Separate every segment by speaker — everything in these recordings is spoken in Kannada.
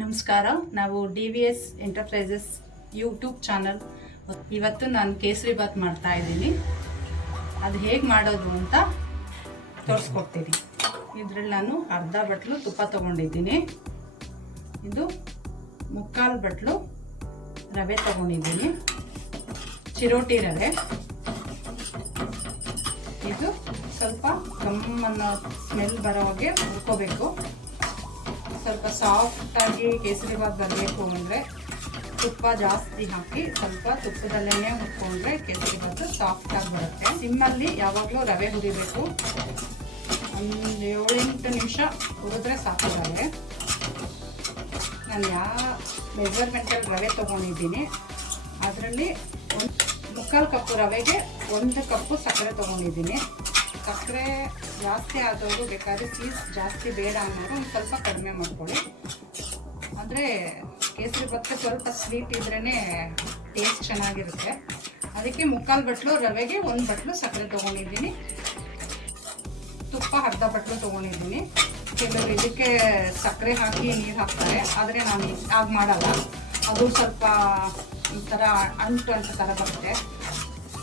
Speaker 1: ನಮಸ್ಕಾರ. ನಾವು D V S enterprises YouTube channel ಇವತ್ತು ನಾನು ಕೇಸರಿ ಬಾತ್ ಮಾಡ್ತಾ ಇದ್ದೀನಿ. ಅದು ಹೇಗೆ ಮಾಡೋದು ಅಂತ ತೋರಿಸ್ಕೊಡ್ತೀನಿ. ಇದರಲ್ಲಿ ನಾನು ಅರ್ಧ ಬಟ್ಲು ತುಪ್ಪ ತೊಗೊಂಡಿದ್ದೀನಿ. ಇದು ಮುಕ್ಕಾಲು ಬಟ್ಲು ರವೆ ತೊಗೊಂಡಿದ್ದೀನಿ. ಚಿರೋಟಿ ರವೆ. ಇದು ಸ್ವಲ್ಪ ಕಮ್ಮನ್ನು ಸ್ಮೆಲ್ ಬರೋ ಹಾಗೆ ಹುರ್ಕೋಬೇಕು. ಸ್ವಲ್ಪ ಸಾಫ್ಟಾಗಿ ಕೇಸರಿ ಬಾತ್ ಬರಬೇಕು ಅಂದರೆ ತುಪ್ಪ ಜಾಸ್ತಿ ಹಾಕಿ ಸ್ವಲ್ಪ ತುಪ್ಪದಲ್ಲೇ ಹುರ್ಕೊಂಡ್ರೆ ಕೇಸರಿ ಬಾತ್ ಸಾಫ್ಟಾಗಿ ಬರುತ್ತೆ. ನಿಮ್ಮಲ್ಲಿ ಯಾವಾಗಲೂ ರವೆ ಹುರಿಬೇಕು. ಒಂದು ಏಳೆಂಟು ನಿಮಿಷ ಹುರಿದ್ರೆ ಸಾಕು ರವೆ. ನಾನು ಯಾವ ಮೆಜರ್ಮೆಂಟಲ್ಲಿ ರವೆ ತೊಗೊಂಡಿದ್ದೀನಿ. ಅದರಲ್ಲಿ ಒಂದು ಮುಕ್ಕಾಲು ಕಪ್ಪು ರವೆಗೆ ಒಂದು ಕಪ್ಪು ಸಕ್ಕರೆ ತೊಗೊಂಡಿದ್ದೀನಿ. ಸಕ್ಕರೆ ಜಾಸ್ತಿ ಆದವರು ಬೇಕಾದ್ರೆ ಚೀಸ್ ಜಾಸ್ತಿ ಬೇಡ ಅನ್ನೋರು ಒಂದು ಸ್ವಲ್ಪ ಕಡಿಮೆ ಮಾಡ್ಕೊಳ್ಳಿ. ಅಂದರೆ ಕೇಸರಿ ಭತ್ತ ಸ್ವಲ್ಪ ಸ್ವೀಟ್ ಇದ್ರೇ ಟೇಸ್ಟ್ ಚೆನ್ನಾಗಿರುತ್ತೆ. ಅದಕ್ಕೆ ಮುಕ್ಕಾಲು ಬಟ್ಲು, ರವೆಗೆ ಒಂದು ಬಟ್ಲು ಸಕ್ಕರೆ ತೊಗೊಂಡಿದ್ದೀನಿ. ತುಪ್ಪ ಅರ್ಧ ಬಟ್ಲು ತೊಗೊಂಡಿದ್ದೀನಿ. ಕೆಲವರು ಇದಕ್ಕೆ ಸಕ್ಕರೆ ಹಾಕಿ ನೀರು ಹಾಕ್ತಾರೆ. ಆದರೆ ನಾನು ಆಗ ಮಾಡಲ್ಲ. ಅದು ಸ್ವಲ್ಪ ಈ ಥರ ಅಂಟು ಅಂತ ಥರ ಬರುತ್ತೆ.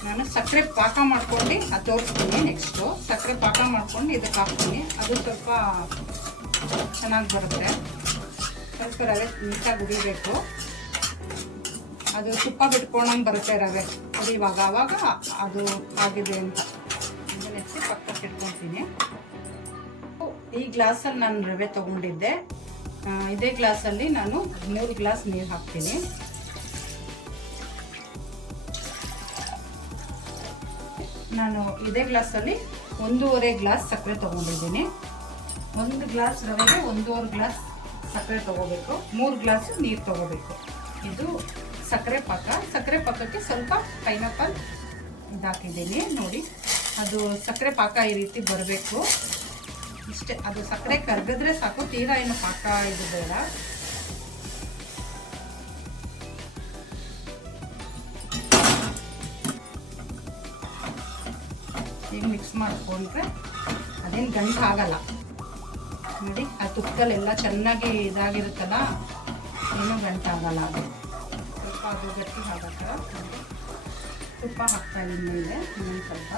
Speaker 1: ನಾನು ಸಕ್ಕರೆ ಪಾಕ ಮಾಡ್ಕೊಂಡು ಅದು ತೋರಿಸ್ತೀನಿ ನೆಕ್ಸ್ಟು ಸಕ್ಕರೆ ಪಾಕ ಮಾಡ್ಕೊಂಡು ಇದಕ್ಕೆ ಹಾಕ್ತೀನಿ. ಅದು ಸ್ವಲ್ಪ ಚೆನ್ನಾಗಿ ಬರುತ್ತೆ. ಸ್ವಲ್ಪ ರವೆ ನೀಟಾಗಿ ಉರಿಬೇಕು ಅದು ತುಪ್ಪ ಬಿಟ್ಕೊಂಡಂಗೆ ಬರುತ್ತೆ ರವೆ. ಇವಾಗ ಆವಾಗ ಅದು ಆಗಿದೆ ಅಂತ. ನೆಕ್ಸ್ಟ್ ಎತ್ತಿ ಪಕ್ಕಕ್ಕೆ ಇಟ್ಕೊತೀನಿ ಈ ಗ್ಲಾಸಲ್ಲಿ ನಾನು ರವೆ ತೊಗೊಂಡಿದ್ದೆ. ಇದೇ ಗ್ಲಾಸಲ್ಲಿ ನಾನು ಮೂರು ಗ್ಲಾಸ್ ನೀರು ಹಾಕ್ತೀನಿ. ನಾನು ಇದೇ ಗ್ಲಾಸಲ್ಲಿ ಒಂದೂವರೆ ಗ್ಲಾಸ್ ಸಕ್ಕರೆ ತೊಗೊಂಡಿದ್ದೀನಿ. ಒಂದು ಗ್ಲಾಸ್ ರವೆಗೆ ಒಂದೂವರೆ ಗ್ಲಾಸ್ ಸಕ್ಕರೆ ತೊಗೋಬೇಕು. ಮೂರು ಗ್ಲಾಸು ನೀರು ತೊಗೋಬೇಕು. ಇದು ಸಕ್ಕರೆ ಪಾಕ. ಸಕ್ಕರೆ ಪಾಕಕ್ಕೆ ಸ್ವಲ್ಪ ಪೈನಾಪಲ್ ಇದಾಕಿದ್ದೀನಿ. ನೋಡಿ, ಅದು ಸಕ್ಕರೆ ಪಾಕ ಈ ರೀತಿ ಬರಬೇಕು. ಇಷ್ಟೇ, ಅದು ಸಕ್ಕರೆ ಕರೆದಿದ್ರೆ ಸಾಕು. ತೀರಾ ಏನು ಪಾಕ ಇದು ಬೇಡ. ಈಗ ಮಿಕ್ಸ್ ಮಾಡಿಕೊಂಡ್ರೆ ಅದೇನು ಗಂಟು ಆಗಲ್ಲ. ನೋಡಿ, ಆ ತುಪ್ಪದಲ್ಲೆಲ್ಲ ಚೆನ್ನಾಗಿ ಇದಾಗಿರುತ್ತಲ್ಲ, ಏನೂ ಗಂಟಾಗಲ್ಲ ಅದು. ಸ್ವಲ್ಪ ಅದು ಗಟ್ಟಿ ನೋಡಿ. ತುಪ್ಪ ಹಾಕ್ತಾ ಮೇಲೆ, ಇನ್ನೊಂದು ಸ್ವಲ್ಪ.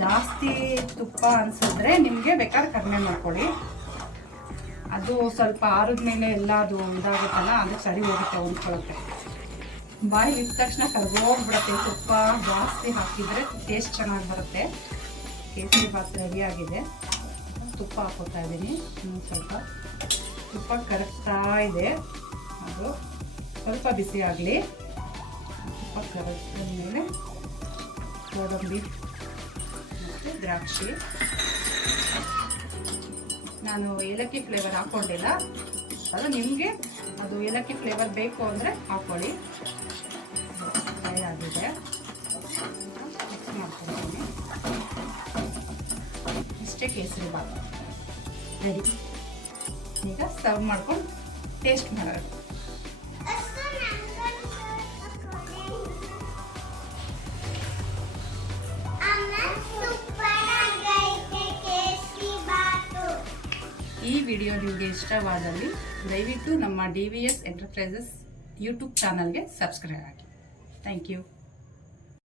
Speaker 1: ಜಾಸ್ತಿ ತುಪ್ಪ ಅನ್ಸಿದ್ರೆ ನಿಮಗೆ ಬೇಕಾದ್ರೆ ಕಡಿಮೆ ಮಾಡ್ಕೊಳ್ಳಿ. ಅದು ಸ್ವಲ್ಪ ಆರಿದ ಮೇಲೆ ಎಲ್ಲ ಅದು ಇದಾಗುತ್ತಲ್ಲ, ಅದು ಸರಿ ಹೋಗುತ್ತೆ ಹೊಂದ್ಕೊಳ್ಳುತ್ತೆ ಬಾಯಿ ಇದ್ದ ತಕ್ಷಣ ಕರ್ಗೋಗ್ಬಿಡುತ್ತೆ ತುಪ್ಪ, ಜಾಸ್ತಿ ಹಾಕಿದರೆ ಟೇಸ್ಟ್ ಚೆನ್ನಾಗಿ ಬರುತ್ತೆ. ಕೇಸರಿ ಬಾತ್ ಆಗಿದೆ. ತುಪ್ಪ ಹಾಕೋತಾ ಇದ್ದೀನಿ. ಇನ್ನೊಂದು ಸ್ವಲ್ಪ. ತುಪ್ಪ ಕರಗ್ತಾ ಇದೆ. ಅದು ಸ್ವಲ್ಪ ಬಿಸಿ ಆಗಲಿ. ತುಪ್ಪ ಕರಗಿದ ಮೇಲೆ ಗೋಡಂಬಿ ಮತ್ತು ದ್ರಾಕ್ಷಿ. ನಾನು ಏಲಕ್ಕಿ ಫ್ಲೇವರ್ ಹಾಕ್ಕೊಂಡಿಲ್ಲ ಅದು ನಿಮಗೆ, ಅದು ಏಲಕ್ಕಿ ಫ್ಲೇವರ್ ಬೇಕು ಅಂದರೆ ಹಾಕ್ಕೊಳ್ಳಿ ಆಗಿದೆ ಮಿಕ್ಸ್ ಮಾಡ್ಕೊಳ್ತೀನಿ ಇಷ್ಟೇ ಕೇಸರಿ ಬಾತ್. ರೆಡಿ ಈಗ ಸರ್ವ್ ಮಾಡ್ಕೊಂಡು ಟೇಸ್ಟ್ ಮಾಡೋದು ಈ ವಿಡಿಯೋ ನಿಮಗೆ ಇಷ್ಟವಾದಲ್ಲಿ ದಯವಿಟ್ಟು ನಮ್ಮ D V S enterprises YouTube ಚಾನಲ್ಗೆ ಸಬ್ಸ್ಕ್ರೈಬ್ ಆಗಿ. Thank you